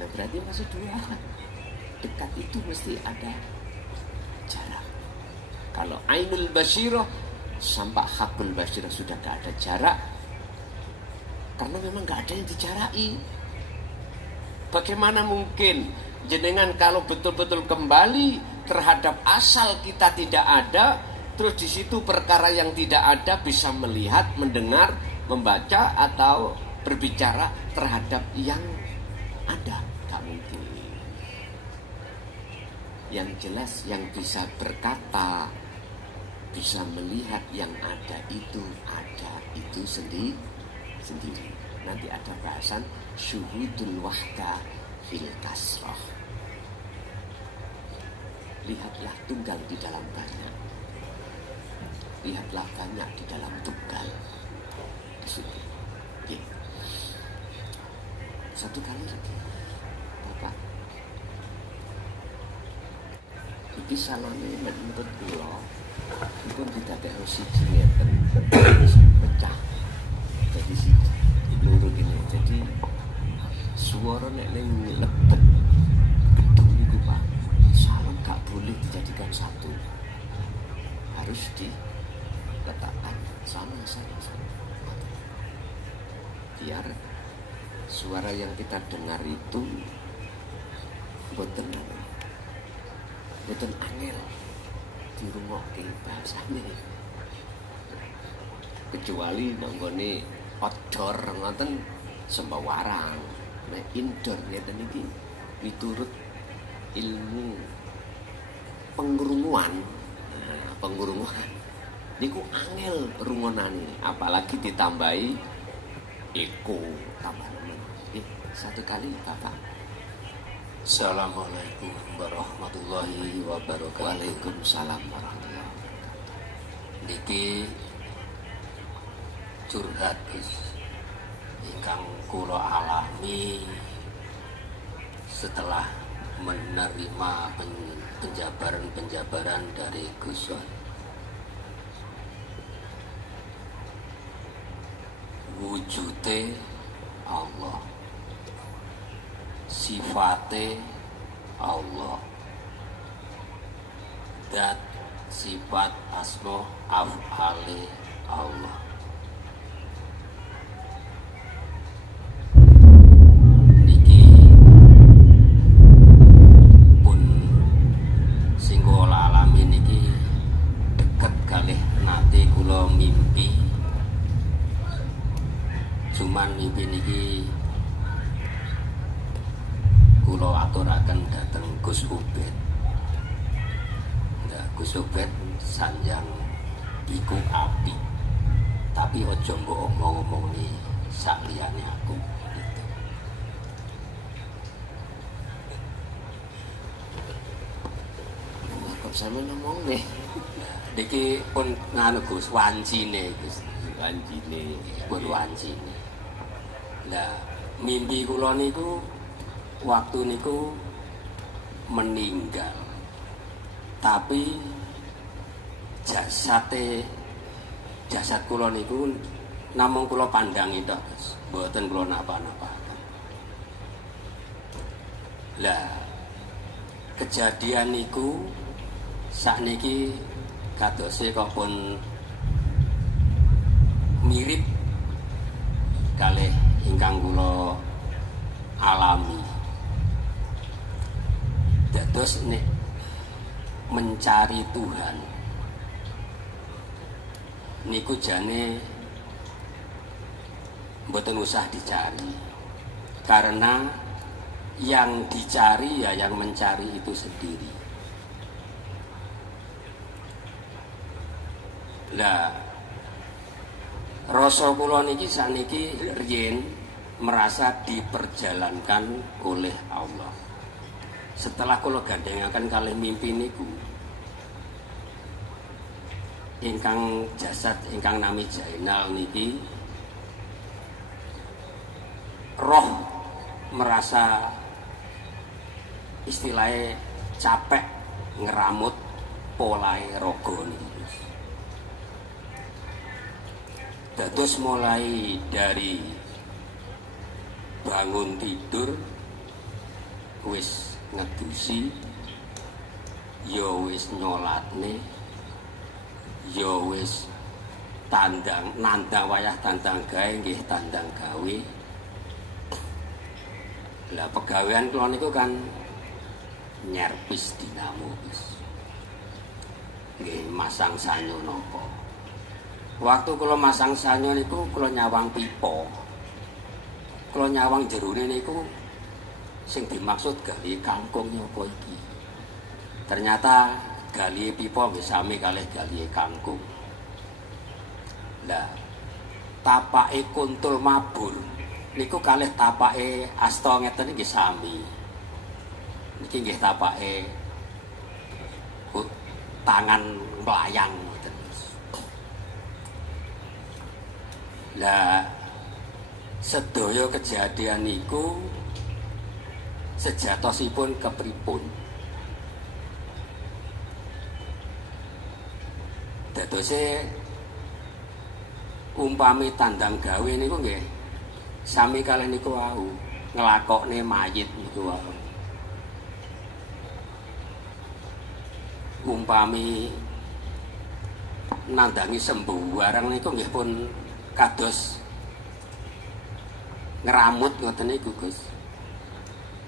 Nah, berarti masih dua. Dekat itu mesti ada jarak. Kalau ainul basyirah sampai hakul basyirah sudah gak ada jarak, karena memang gak ada yang dijarai. Bagaimana mungkin jenengan kalau betul-betul kembali terhadap asal kita tidak ada, terus di situ perkara yang tidak ada bisa melihat, mendengar, membaca atau berbicara terhadap yang ada? Gak mungkin. Yang jelas yang bisa berkata, bisa melihat yang ada itu sendiri. Nanti ada bahasan syuhudul wahda fil kasrah. Lihatlah tunggal di dalam banyak. Lihatlah banyak di dalam tunggal. Di situ. Oke. Satu kali lagi, Bapak. Iki salone menurut kula itu didadekno siji ngeten. Pecah. Jadi siji loro gini. Jadi suara nek ning lebet gedung niku Pak, salon gak boleh dijadikan satu. Harus diletakkan sama. Biar suara yang kita dengar itu boten angel dirungokke bahasane. Kecuali nanggone outdoor ngoten sembawarang. Nek indoor ngeten iki miturut ilmu pengrunguan. Pengrunguan niku angel rungonane, apalagi ditambahi eko tambahan. Satu kali Bapak. Assalamualaikum warahmatullahi wabarakatuh. Waalaikumsalam warahmatullahi wabarakatuh. Niki curhat ingkang kula alami setelah menerima penjabaran dari Gus Son. Wujude Allah, sifate Allah, dat sifat asma af'ale Allah. Niki pun sing kula alami niki deket kalih nate kula mimpi. Cuman mimpi niki kula aturaken dhateng Gus Ubed. Nah, Gus Ubed sanjang iku api. Tapi aja mbok omong-omongi sak liyane aku gitu. Kok sampe ngomong nih? Niki pun nganu Gus, wancine Gus. Wancine. Pun wancine. Lah, mimpi kula niku waktu niku meninggal. Tapi jasad kula niku namung kula pandangi tok, Gus. Mboten kula napa-napaken. Lah, kejadian niku sakniki kadose kok pun mirip kalih ingkang kula alami. Dados nek mencari Tuhan niku jane mboten usah dicari, karena yang dicari ya yang mencari itu sendiri. Lah rasa kula niki sakniki riyen merasa diperjalankan oleh Allah. setelah kula gandhengaken kalih mimpi niku ingkang jasad ingkang nami Jainal niki roh merasa istilahnya capek ngeramut polahe raga niki. Dados mulai dari bangun tidur wis ngedusi ya wis nyolatne ya wis nandang wayah tandang gawe nggih tandang gawe. Lah pegawean kula niku kan nyerpis dinamo wis nggih masang sanyo napa. Waktu kula masang sanyo niku kula nyawang pipa. Kula nyawang jerone niku sing dimaksud gali kangkung nyapa iki. Ternyata gali pipa wis sami kalih gali kangkung. Lah tapake kuntul mabur niku kalih tapake asta ngeten iki sami. Niki nggih tapake tangan melayang ngoten. Lah sedaya kejadian niku sejatosipun kepripun? Dadose umpami tandang gawe niku nggih sami kalih niku wau nglakokne mayit niku wau. Umpami nandangi sembuh barang niku nggih pun kados ngeramut ngoten niku Gus.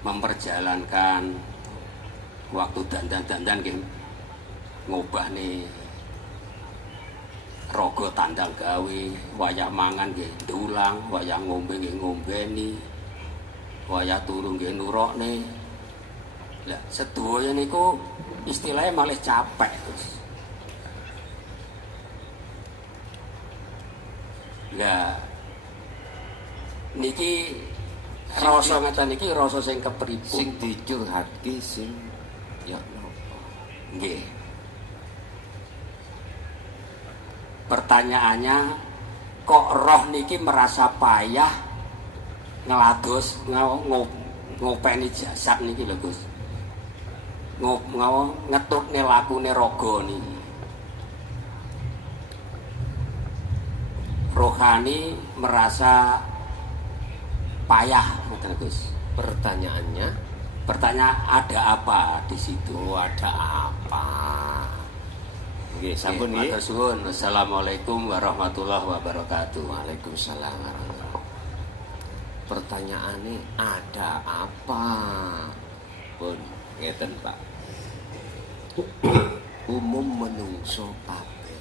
Memperjalankan waktu dandan-dandan nggih ngobahne raga tandang gawe, wayah mangan nggih ndulang, wayah ngombe nggih ngombeni, wayah turu nggih nurokne. Lah sedaya niku istilahnya malah capek Gus. Lah niki rasa ngeten niki rasa sing kepripun? Sing dicurhatke sing ya napa? Nggih. Pertanyaannya kok roh niki merasa payah ngelados ngopeni jasad niki lho Gus. Ngetutne lakune raga niki. Rohani merasa payah ngoten Gus. Pertanyaannya, Pertanyaan ada apa di situ? ada apa? Nggih, sampun nggih. Matur suwun. Assalamualaikum warahmatullahi wabarakatuh. Waalaikumsalam warahmatullahi. Pertanyaane ada apa? Pun ngeten Pak. Umum menungso kabeh.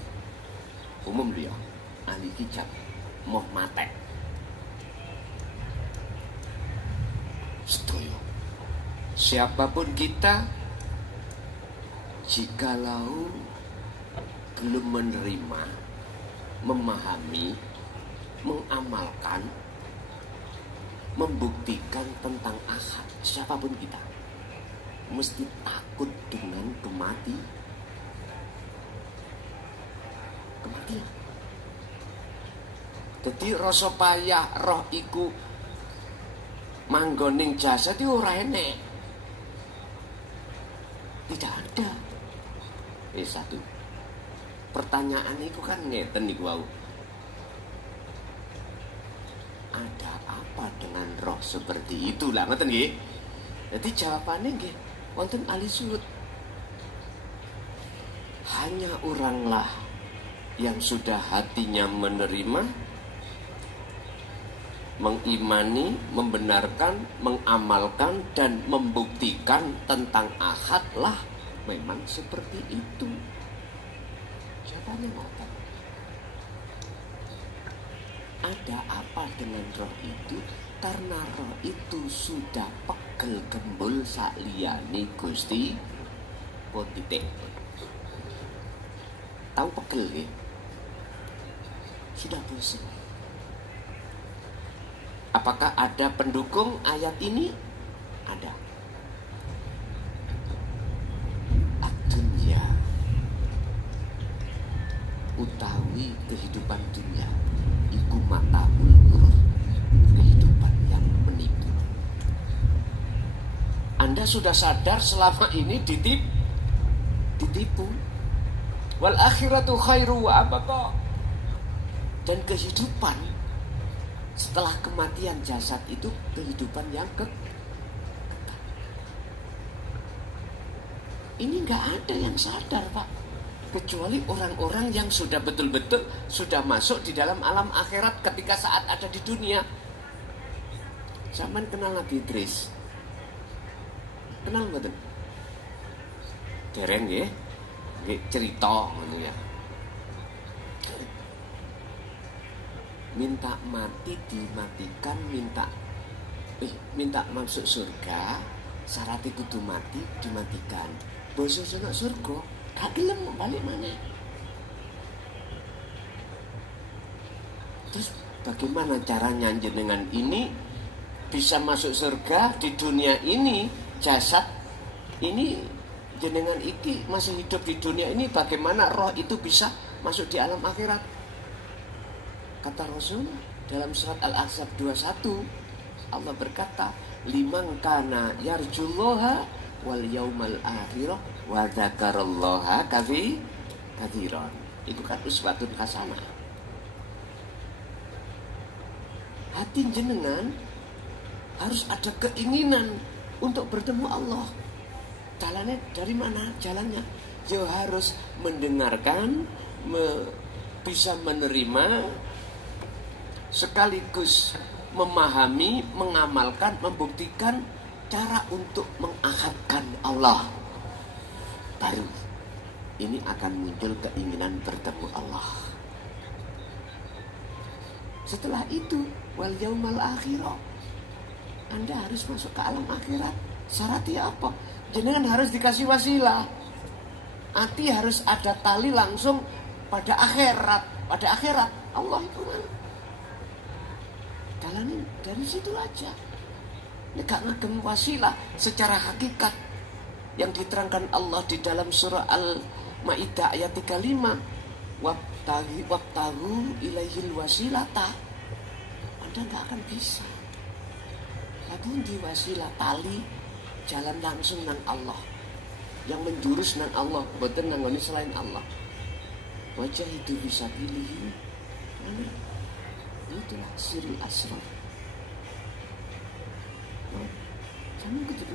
Umum dia ahli kijab moh matek. Setuju. Siapapun kita, jikalau belum menerima, memahami, mengamalkan, membuktikan tentang akad, siapapun kita mesti takut dengan kematian. Jadi rasa payah roh iku manggoning jasad itu ora enek. Tidak ada. Satu. Pertanyaan itu kan ngeten niku wau. Ada apa dengan roh seperti itu lah ngoten nggih. Jadi jawabannya nggih wonten ahli sulut. Hanya oranglah yang sudah hatinya menerima, mengimani, membenarkan, mengamalkan dan membuktikan tentang akad lah memang seperti itu. Jawabannya ngoten. Ada apa dengan roh itu? Karena roh itu sudah pegel gembul sakliyane Gusti pun titik. Tahu pegel ya? Sudah bosan. Apakah ada pendukung ayat ini? Ada. utawi kehidupan dunia iku mataul ghurur, kehidupan yang menipu. Anda sudah sadar selama ini ditipu. Wal akhiratu khairu wa abqa. Dan kehidupan setelah kematian jasad itu kehidupan yang ini nggak ada yang sadar, Pak, kecuali orang-orang yang sudah betul-betul sudah masuk di dalam alam akhirat ketika saat ada di dunia. Zaman kenal Nabi Idris, kenal betul? Dereng ya, cerita gitu ya. Minta mati dimatikan, minta masuk surga, syarat kudu mati dimatikan. Bosok sana surga, gak gelem balik mana. Terus bagaimana caranya jenengan ini bisa masuk surga di dunia ini? Jasad ini jenengan iki masih hidup di dunia ini, bagaimana roh itu bisa masuk di alam akhirat? Kata Rasul dalam surat Al-Ahzab 21, Allah berkata, liman kana yarjullaha wal yaumal akhirah wa dzakarallaha katsiran. Itu kan uswatun hasanah. Hati jenengan harus ada keinginan untuk bertemu Allah. Jalannya dari mana? Jalannya ya harus mendengarkan, bisa menerima, sekaligus memahami, mengamalkan, membuktikan cara untuk mengakadkan Allah. Baru ini akan muncul keinginan bertemu Allah. Setelah itu wal yaumal akhirah, Anda harus masuk ke alam akhirat. Syaratnya apa? Jenengan harus dikasih wasilah. Hati harus ada tali langsung pada akhirat. Pada akhirat Allah itu mana? Jalanin dari situ aja. Gak ngagem wasilah secara hakikat yang diterangkan Allah di dalam surah Al-Maidah ayat 35. Wabtahu ilaihil wasilata. Anda gak akan bisa. Lalu di wasilah tali jalan langsung nang Allah, yang menjurus nang Allah, boten nangoni selain Allah. Wajah itu bisa pilih. Itulah sirul asrar. Jangan kudu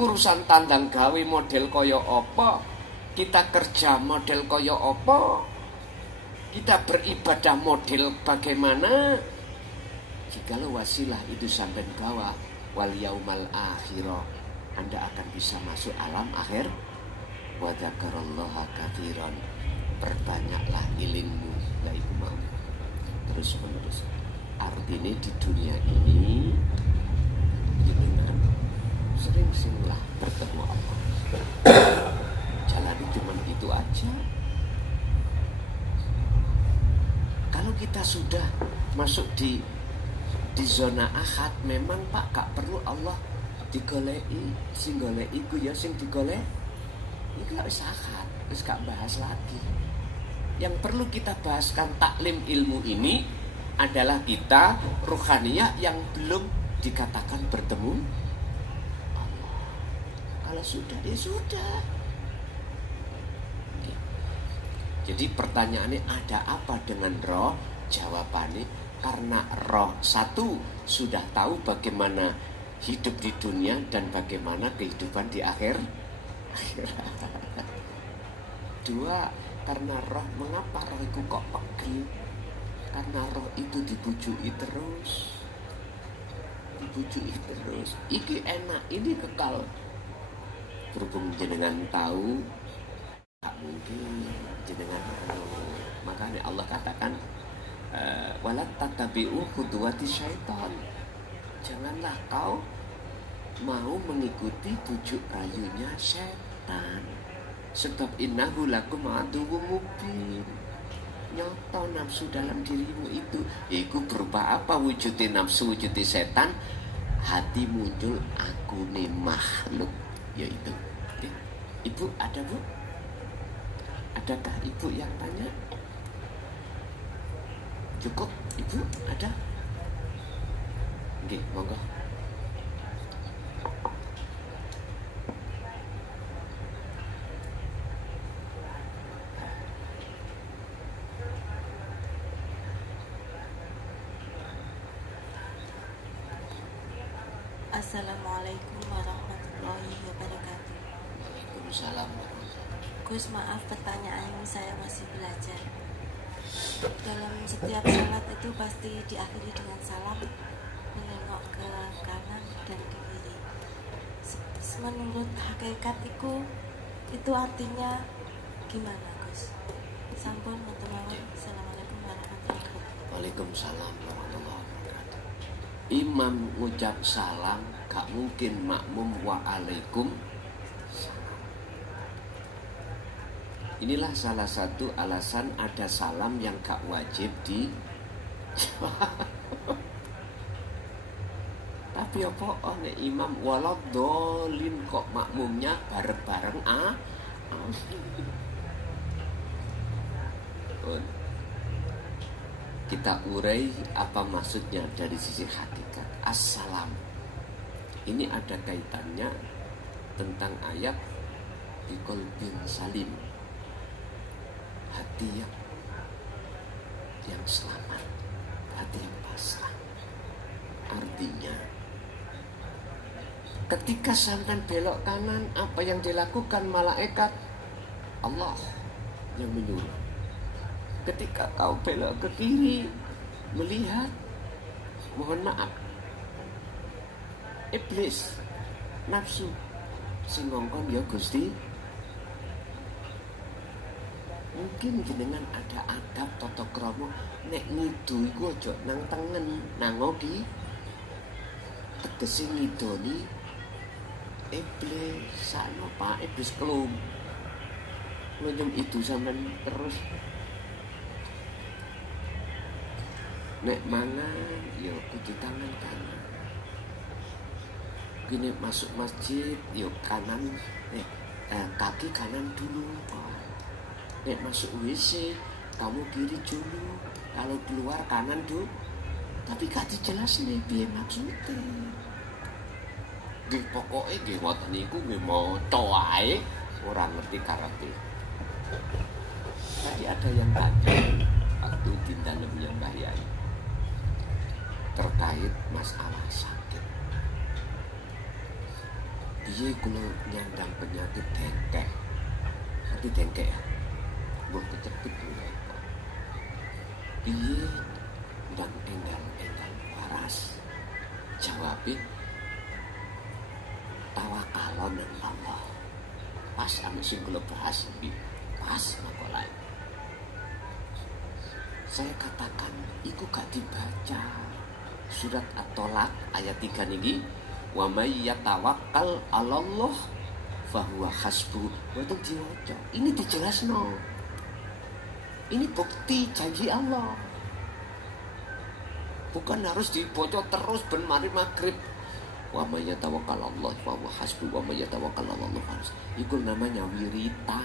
urusan tandang gawe model kaya apa, kita kerja model kaya apa, kita beribadah model bagaimana. Jikalau wasilah itu sampai gawa wal yaumal akhirah, Anda akan bisa masuk alam akhir. Wa dzakarallaha katsiran. Perbanyaklah ilmu, la iku mau. Terus menerus. Artinya di dunia ini jenengan sering-seringlah bertemu Allah. Jalan cuma itu aja. Kalau kita sudah masuk di zona ahad, memang Pak gak perlu Allah digoleki, sing goleki ku ya sing digolek. Iki wis ahad, wis gak bahas lagi. Yang perlu kita bahaskan taklim ilmu ini adalah kita ruhaniyah yang belum dikatakan bertemu Allah. Kalau sudah, ya sudah. Jadi pertanyaannya, ada apa dengan roh? Jawabannya, karena roh satu sudah tahu bagaimana hidup di dunia dan bagaimana kehidupan di akhirat. Dua, karena roh, mengapa roh itu kok pegel? Karena roh itu dibujuki terus. Iki enak, ini kekal. Berhubung jenengan tahu, tak mungkin jenengan tahu. Makanya Allah katakan, walat tatabi'u khutuwati syaitan. Janganlah kau mau mengikuti bujuk rayunya setan. Sebab innahu lakum aduwwum mubin. Nyata nafsu dalam dirimu itu, iku berupa apa wujudnya nafsu, wujudnya setan? Hati muncul aku nih makhluk, yaitu. Ibu ada bu? Adakah ibu yang tanya? Cukup ibu ada? Nggih, monggo. Assalamualaikum warahmatullahi wabarakatuh. Waalaikumsalam. Gus, maaf pertanyaan ini saya masih belajar. Dalam setiap salat itu pasti diakhiri dengan salam, menengok ke kanan dan ke kiri. Menurut hakikat itu artinya gimana, Gus? Sampun ngoten mawon. Assalamualaikum warahmatullahi wabarakatuh. Waalaikumsalam warahmatullahi wabarakatuh. Imam ngucap salam, gak mungkin makmum waalaikum salam. Inilah salah satu alasan ada salam yang gak wajib di tapi apa nek imam waladhdallin kok makmumnya bareng-bareng kita urai apa maksudnya dari sisi hakikat. Assalam ini ada kaitannya tentang ayat biqalbin salim, hati yang selamat, hati yang pasrah. Artinya ketika sampai belok kanan, apa yang dilakukan malaikat? Allah yang menyuruh. Ketika kau belok ke kiri, melihat, mohon maaf, iblis, nafsu, sing ngongkon ya Gusti. Mungkin jenengan ada adab tata krama nek ngidu iku aja nang tengen, nang ngendi. Tegese ngidoni iblis, sakno Pak iblis kelum. Lunjung itu sampean terus nek mangan yo kudu tangan kanan. Gini masuk masjid yo kanan, kaki kanan dulu. Nek masuk WC kamu kiri dulu, kalau keluar kanan dulu. Tapi gak dijelas nih piye maksudnya. Nggih pokoke nggih ngoten niku nggih maca wae, ora ngerti karepe. Tadi ada yang tanya waktu di dalamnya Mbah Yai terkait masalah sakit. Piye kula nyandang penyakit dengkek. Hati dengkek ya. Mbok kecepet ya. Piye dan enggal waras. Jawabin tawakalon Allah. Pas ame sing kula bahas iki. Pas makolai. Saya katakan iku gak dibaca. Surat At-Tolak ayat 3 niki, wa may yatawakkal 'alallah fahuwa hasbuh. Boten diwaca. Ini dijelasno. Ini bukti janji Allah. Bukan harus dibaca terus ben mari magrib. Wa may yatawakkal 'alallah fahuwa hasbuh, wa may yatawakkal 'alallah harus. Iku namanya wirita.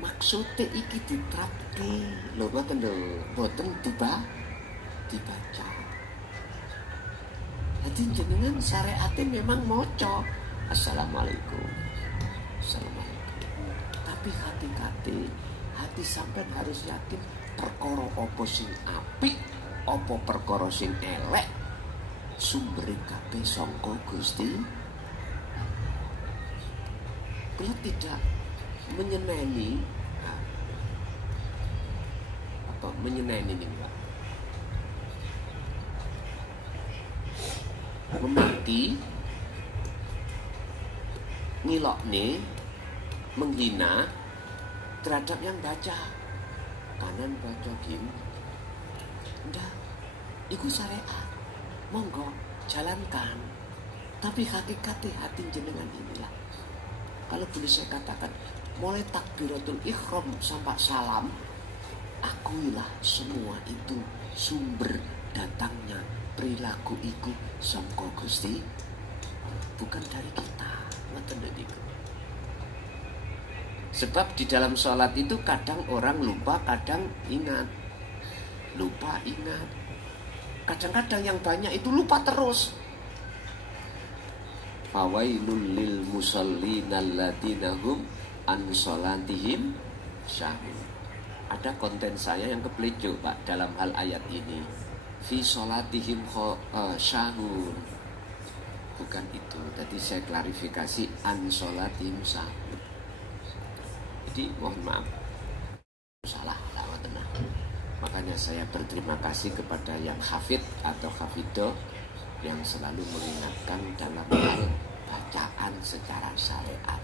Maksudnya iki diterapke. Lho boten lho, boten dibaca. Jadi jenengan syariate memang maca assalamualaikum. Assalamualaikum. Tapi hati-hati, hati sampean harus yakin perkara apa sing apik, apa perkara sing elek, sumbere kabeh saka Gusti. Kalau tidak menyeneni apa menyeneni ini Pak? Memaki, ngilokne, menghina terhadap yang baca kanan baca kiri. Ndak, iku syariat. Monggo jalankan. Tapi hakikati hati jenengan inilah. Kalau boleh saya katakan, mulai takbiratul ihram sampai salam, akuilah semua itu sumber datangnya perilaku iku sangka Gusti, bukan dari kita. Ngoten niku. Sebab di dalam sholat itu kadang orang lupa, kadang ingat. Lupa, ingat. Kadang-kadang yang banyak itu lupa terus. Fawailul lil musallin alladzina hum an sholatihim syahun. Ada konten saya yang keplejo Pak dalam hal ayat ini. Fi sholatihim syahun. Bukan itu. Tadi saya klarifikasi an sholatihim syahun. Jadi mohon maaf, salah tenang. Makanya saya berterima kasih kepada yang hafid atau hafidoh yang selalu mengingatkan dalam hal bacaan secara syariat.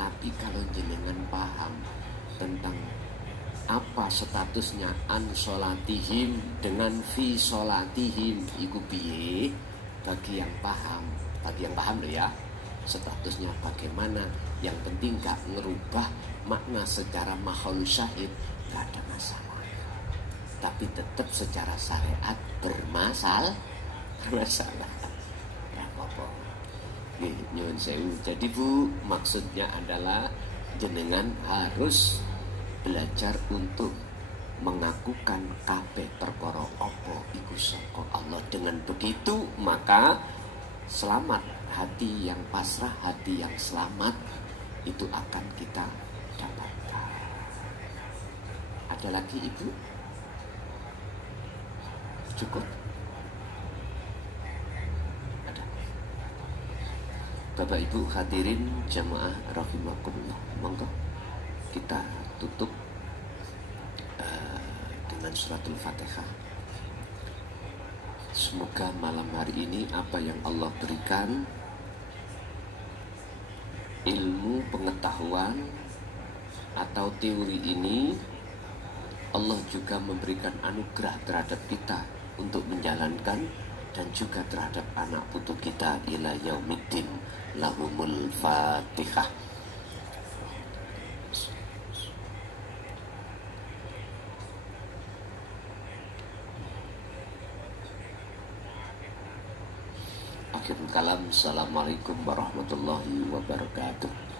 Tapi kalau jenengan paham tentang apa statusnya an sholatihim dengan fi sholatihim, iku piye, bagi yang paham loh ya, statusnya bagaimana. Yang penting gak ngerubah makna secara mahal syahid, gak ada masalah. Tapi tetap secara syariat bermasalah. Ya apa-apa. Nyuwun sewu. Jadi Bu, maksudnya adalah jenengan harus belajar untuk mengakukan kabeh perkara apa iku saka Allah. Dengan begitu maka selamat, hati yang pasrah, hati yang selamat itu akan kita dapatkan. Ada lagi Ibu? Cukup? Ada. Bapak Ibu hadirin jamaah rahimakumullah, monggo kita tutup dengan suratul Fatihah. Semoga malam hari ini apa yang Allah berikan, ilmu, pengetahuan atau teori ini, Allah juga memberikan anugerah terhadap kita untuk menjalankan, dan juga terhadap anak putu kita ila yaumiddin. Lahumul Fatihah. Akhirul kalam. Assalamualaikum warahmatullahi wabarakatuh.